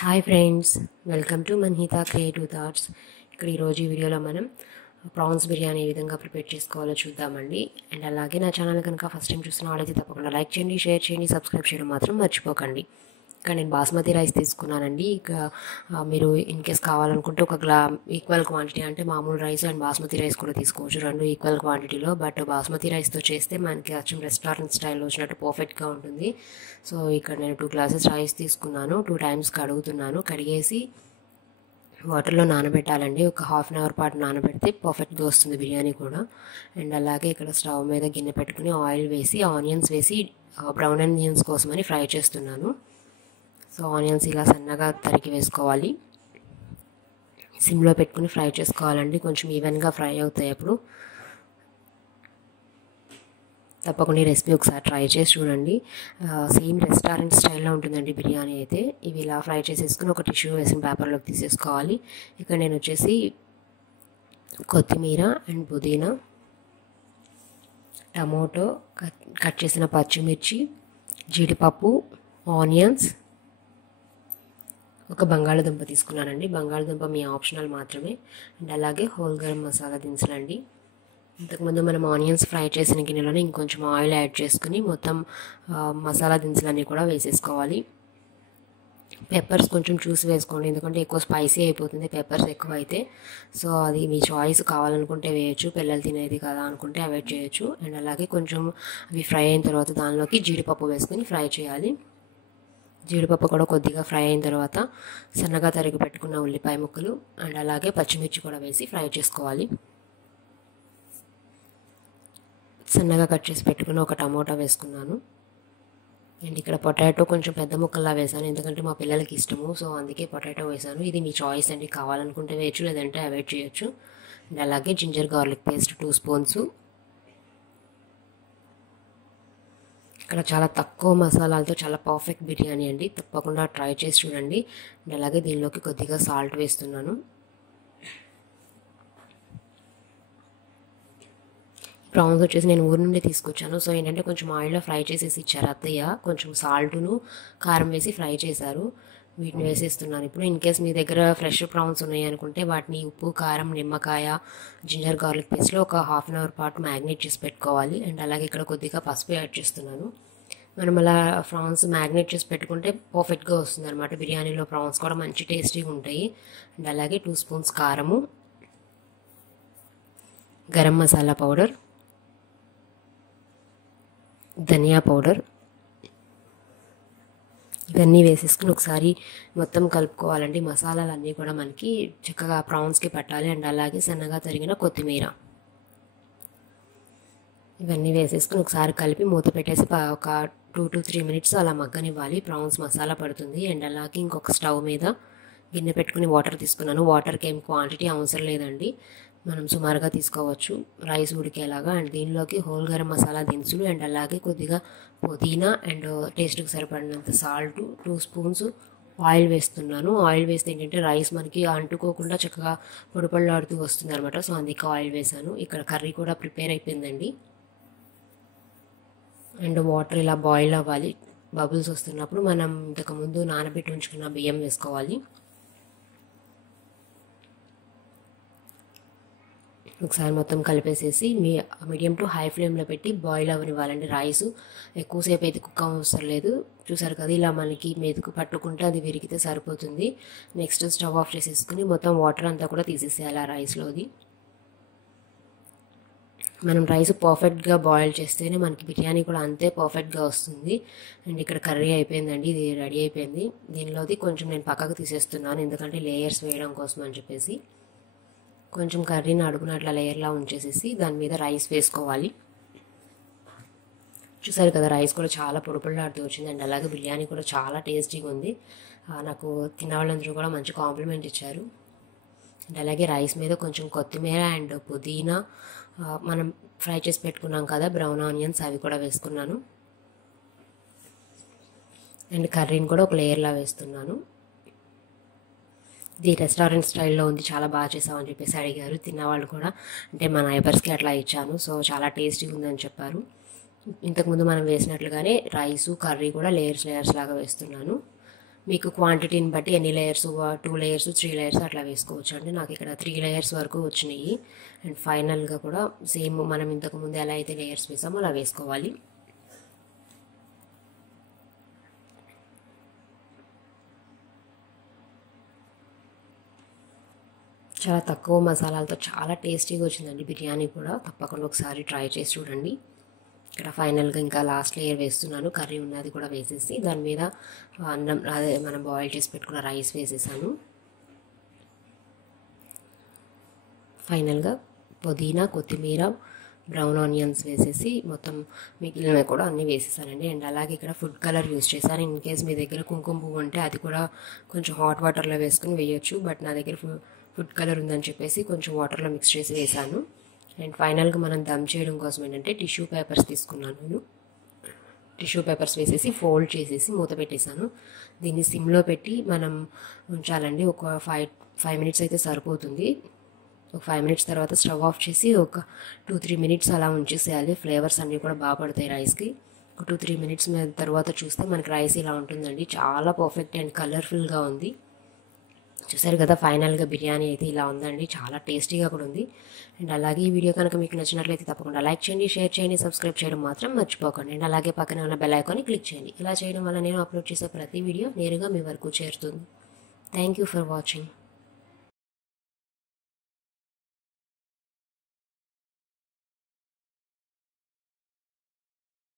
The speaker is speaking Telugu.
Hi friends, welcome to Manhita creative thoughts. ఇక్కడ ఈరోజు ఈ వీడియోలో మనం ప్రాన్స్ బిర్యానీ ఏ విధంగా ప్రిపేర్ చేసుకోవాలో చూద్దామండి. అండ్ అలాగే నా ఛానల్ కనుక ఫస్ట్ టైం చూస్తున్న వాళ్ళైతే తప్పకుండా లైక్ చేయండి, షేర్ చేయండి, సబ్స్క్రైబ్ చేయడం మాత్రం మర్చిపోకండి. ఇక్కడ నేను బాస్మతి రైస్ తీసుకున్నానండి. ఇక మీరు ఇన్ కేస్ కావాలనుకుంటే ఒక ఈక్వల్ క్వాంటిటీ అంటే మామూలు రైస్ అండ్ బాస్మతి రైస్ కూడా తీసుకోవచ్చు, రెండు ఈక్వల్ క్వాంటిటీలో. బట్ బాస్మతి రైస్తో చేస్తే మనకి అచ్చం రెస్టారెంట్ స్టైల్లో వచ్చినట్టు పర్ఫెక్ట్గా ఉంటుంది. సో ఇక్కడ నేను 2 గ్లాసెస్ రైస్ తీసుకున్నాను. 2 టైమ్స్ కడుగుతున్నాను. కడిగేసి వాటర్లో నానబెట్టాలండి. ఒక హాఫ్ అన్ అవర్ పాటు నానబెడితే పర్ఫెక్ట్గా వస్తుంది బిర్యానీ కూడా. అండ్ అలాగే ఇక్కడ స్టవ్ మీద గిన్నె పెట్టుకుని ఆయిల్ వేసి ఆనియన్స్ వేసి బ్రౌన్ ఆనియన్స్ కోసమని ఫ్రై చేస్తున్నాను. సో ఆనియన్స్ ఇలా సన్నగా తరిగి వేసుకోవాలి. సిమ్లో పెట్టుకుని ఫ్రై చేసుకోవాలండి. కొంచెం ఈవెన్గా ఫ్రై అవుతాయి అప్పుడు. తప్పకుండా ఈ రెసిపీ ఒకసారి ట్రై చేసి చూడండి. సేమ్ రెస్టారెంట్ స్టైల్లో ఉంటుందండి బిర్యానీ అయితే. ఇవి ఇలా ఫ్రై చేసేసుకుని ఒక టిష్యూ వేసిన పేపర్లోకి తీసేసుకోవాలి. ఇక్కడ నేను వచ్చేసి కొత్తిమీర అండ్ పుదీనా, టమోటో, కట్ చేసిన పచ్చిమిర్చి, జీడిపప్పు, ఆనియన్స్, ఒక బంగాళదుంప తీసుకున్నానండి. బంగాళదుంప మీ ఆప్షనల్ మాత్రమే. అండ్ అలాగే హోల్ గరం మసాలా దినుసులండి. ఇంతకుముందు మనం ఆనియన్స్ ఫ్రై చేసిన గిన్నెలోనే ఇంకొంచెం ఆయిల్ యాడ్ చేసుకుని మొత్తం మసాలా దినుసులన్నీ కూడా వేసేసుకోవాలి. పెప్పర్స్ కొంచెం చూసి వేసుకోండి, ఎందుకంటే ఎక్కువ స్పైసీ అయిపోతుంది పెప్పర్స్ ఎక్కువ అయితే. సో అది మీ చాయిస్, కావాలనుకుంటే వేయచ్చు, పిల్లలు తినేది కదా అనుకుంటే అవాయిడ్ చేయొచ్చు. అండ్ అలాగే కొంచెం అవి ఫ్రై అయిన తర్వాత దానిలోకి జీడిపప్పు వేసుకుని ఫ్రై చేయాలి. జీడిపప్పు కూడా కొద్దిగా ఫ్రై అయిన తర్వాత సన్నగా తరిగి పెట్టుకున్న ఉల్లిపాయ ముక్కలు అండ్ అలాగే పచ్చిమిర్చి కూడా వేసి ఫ్రై చేసుకోవాలి. సన్నగా కట్ చేసి పెట్టుకుని ఒక టమోటా వేసుకున్నాను. అండ్ ఇక్కడ పొటాటో కొంచెం పెద్ద ముక్కల్లా వేసాను, ఎందుకంటే మా పిల్లలకి ఇష్టము. సో అందుకే పొటాటో వేసాను. ఇది మీ చాయిస్ అండి, కావాలనుకుంటే వేయచ్చు, లేదంటే అవాయిడ్ చేయొచ్చు. అండ్ అలాగే జింజర్ గార్లిక్ పేస్ట్ 2 స్పూన్స్. ఇక్కడ చాలా తక్కువ మసాలాలతో చాలా పర్ఫెక్ట్ బిర్యానీ అండి, తప్పకుండా ట్రై చేసి చూడండి. అండ్ అలాగే దీనిలోకి కొద్దిగా సాల్ట్ వేస్తున్నాను. ప్రాన్స్ వచ్చేసి నేను ఊరి నుండి తీసుకొచ్చాను. సో ఏంటంటే కొంచెం ఆయిల్లో ఫ్రై చేసేసి ఇచ్చారు అత్తయ్య. కొంచెం సాల్ట్ను కారం వేసి ఫ్రై చేశారు. వీటిని వేసేస్తున్నాను ఇప్పుడు. ఇన్ కేస్ మీ దగ్గర ఫ్రెష్ ప్రాన్స్ ఉన్నాయి అనుకుంటే వాటిని ఉప్పు, కారం, నిమ్మకాయ, జింజర్ గార్లిక్ పేస్ట్లో ఒక హాఫ్ అన్ అవర్ పాటు మ్యాగ్నేట్ చేసి పెట్టుకోవాలి. అండ్ అలాగే ఇక్కడ కొద్దిగా పసుపు యాడ్ చేస్తున్నాను. మనం అలా ప్రాన్స్ మ్యాగ్నేట్ చేసి పెట్టుకుంటే పర్ఫెక్ట్గా వస్తుంది అనమాట. బిర్యానీలో ప్రాన్స్ కూడా మంచి టేస్టీగా ఉంటాయి. అండ్ అలాగే 2 స్పూన్స్ కారము, గరం మసాలా పౌడర్, ధనియా పౌడర్, ఇవన్నీ వేసేసుకుని ఒకసారి మొత్తం కలుపుకోవాలండి. మసాలాలన్నీ కూడా మనకి చక్కగా ప్రాన్స్కి పట్టాలి. అండ్ అలాగే సన్నగా తరిగిన కొత్తిమీర, ఇవన్నీ వేసేసుకుని ఒకసారి కలిపి మూత పెట్టేసి ఒక 2 to 3 మినిట్స్ అలా మగ్గనివ్వాలి. ప్రాన్స్ మసాలా పడుతుంది. అండ్ అలాగే ఇంకొక స్టవ్ మీద గిన్నె పెట్టుకుని వాటర్ తీసుకున్నాను. వాటర్కి ఏం క్వాంటిటీ అవసరం లేదండి, మనం సుమారుగా తీసుకోవచ్చు రైస్ ఉడికేలాగా. అండ్ దీనిలోకి హోల్ గరం మసాలా దినుసులు అండ్ అలాగే కొద్దిగా పుదీనా అండ్ టేస్ట్కి సరిపడినంత సాల్ట్, 2 స్పూన్స్ ఆయిల్ వేస్తున్నాను. ఆయిల్ వేస్తే ఏంటంటే రైస్ మనకి అంటుకోకుండా చక్కగా పొడిపొడిలాడుతూ వస్తుంది అనమాట. సో అందుకే ఆయిల్ వేసాను. ఇక్కడ కర్రీ కూడా ప్రిపేర్ అయిపోయిందండి. అండ్ వాటర్ ఇలా బాయిల్ అవ్వాలి. బబుల్స్ వస్తున్నప్పుడు మనం ఇంతకుముందు నానబెట్టి ఉంచుకున్న బియ్యం వేసుకోవాలి. ఒకసారి మొత్తం కలిపేసేసి మీడియం టు హై ఫ్లేమ్లో పెట్టి బాయిల్ అవ్వనివ్వాలండి. రైస్ ఎక్కువసేపు అయితే కుక్ అవసరం లేదు. చూసారు కదా, ఇలా మనకి మెతుకు పట్టుకుంటే అది విరిగితే సరిపోతుంది. నెక్స్ట్ స్టవ్ ఆఫ్ చేసేసుకుని మొత్తం వాటర్ అంతా కూడా తీసేసేయాలి ఆ రైస్లోది. మనం రైస్ పర్ఫెక్ట్గా బాయిల్ చేస్తేనే మనకి బిర్యానీ కూడా అంతే పర్ఫెక్ట్గా వస్తుంది. అండ్ ఇక్కడ కర్రీ అయిపోయిందండి, ఇది రెడీ అయిపోయింది. దీనిలోది కొంచెం నేను పక్కకు తీసేస్తున్నాను, ఎందుకంటే లేయర్స్ వేయడం కోసం అని చెప్పేసి. కొంచెం కర్రీని అడుగున అట్లా లేయర్లా ఉంచేసేసి దాని మీద రైస్ వేసుకోవాలి. చూసారు కదా, రైస్ కూడా చాలా పొడిపొడిలాడుతూ వచ్చింది. అండ్ అలాగే బిర్యానీ కూడా చాలా టేస్టీగా ఉంది. నాకు తిన్న వాళ్ళందరూ కూడా మంచి కాంప్లిమెంట్ ఇచ్చారు. అండ్ అలాగే రైస్ మీద కొంచెం కొత్తిమీర అండ్ పుదీనా, మనం ఫ్రై చేసి పెట్టుకున్నాం కదా బ్రౌన్ ఆనియన్స్, అవి కూడా వేసుకున్నాను. అండ్ కర్రీని కూడా ఒక లేయర్లా వేస్తున్నాను. ఇది రెస్టారెంట్ స్టైల్లో ఉంది, చాలా బాగా చేసామని చెప్పేసి అడిగారు తిన్నవాళ్ళు కూడా. అంటే మా నైబర్స్కి అట్లా ఇచ్చాను. సో చాలా టేస్టీగా ఉందని చెప్పారు. ఇంతకుముందు మనం వేసినట్లుగానే రైసు కర్రీ కూడా లేయర్స్ లాగా వేస్తున్నాను. మీకు క్వాంటిటీని బట్టి ఎన్ని లేయర్స్ 2 లేయర్స్ 3 లేయర్స్ అట్లా వేసుకోవచ్చు అండి. నాకు ఇక్కడ 3 లేయర్స్ వరకు వచ్చినాయి. అండ్ ఫైనల్గా కూడా సేమ్ మనం ఇంతకుముందు ఎలా అయితే లేయర్స్ వేసామో అలా వేసుకోవాలి. చాలా తక్కువ మసాలాలతో చాలా టేస్టీగా వచ్చిందండి బిర్యానీ కూడా. తప్పకుండా ఒకసారి ట్రై చేసి చూడండి. ఇక్కడ ఫైనల్గా ఇంకా లాస్ట్ లేయర్ వేస్తున్నాను. కర్రీ ఉన్నది కూడా వేసేసి దాని మీద అన్నం అదే మనం బాయిల్ చేసి పెట్టుకున్న రైస్ వేసేసాను. ఫైనల్గా పుదీనా, కొత్తిమీర, బ్రౌన్ ఆనియన్స్ వేసేసి మొత్తం మిగిలినవి కూడా అన్నీ వేసేసానండి. అండ్ అలాగే ఇక్కడ ఫుడ్ కలర్ యూస్ చేశాను. ఇన్ కేస్ మీ దగ్గర కుంకుమ పువ్వు ఉంటే అది కూడా కొంచెం హాట్ వాటర్లో వేసుకుని వేయొచ్చు. బట్ నా దగ్గర ఫుడ్ కలర్ ఉందని చెప్పేసి కొంచెం వాటర్లో మిక్స్ చేసి వేసాను. అండ్ ఫైనల్గా మనం దమ్ చేయడం కోసం ఏంటంటే టిష్యూ పేపర్స్ తీసుకున్నాను. నేను టిష్యూ పేపర్స్ వేసేసి ఫోల్డ్ చేసేసి మూత పెట్టేశాను. దీన్ని సిమ్లో పెట్టి మనం ఉంచాలండి. ఒక 5 మినిట్స్ అయితే సరిపోతుంది. ఒక 5 మినిట్స్ తర్వాత స్టవ్ ఆఫ్ చేసి ఒక 2-3 మినిట్స్ అలా ఉంచేసేయాలి. ఫ్లేవర్స్ అన్నీ కూడా బాగా పడతాయి రైస్కి. ఒక 2-3 మినిట్స్ తర్వాత చూస్తే మనకి రైస్ ఇలా ఉంటుందండి. చాలా పర్ఫెక్ట్ అండ్ కలర్ఫుల్గా ఉంది. చూసారు కదా, ఫైనల్గా బిర్యానీ అయితే ఇలా ఉందండి. చాలా టేస్టీగా కూడా ఉంది. అండ్ అలాగే ఈ వీడియో కనుక మీకు నచ్చినట్లయితే తప్పకుండా లైక్ చేయండి, షేర్ చేయండి, సబ్స్క్రైబ్ చేయడం మాత్రం మర్చిపోకండి. అండ్ అలాగే పక్కన ఉన్న బెల్ ఐకాన్ని క్లిక్ చేయండి. ఇలా చేయడం వల్ల నేను అప్లోడ్ చేసే ప్రతి వీడియో నేరుగా మీ వరకు చేరుతుంది. Thank you for watching.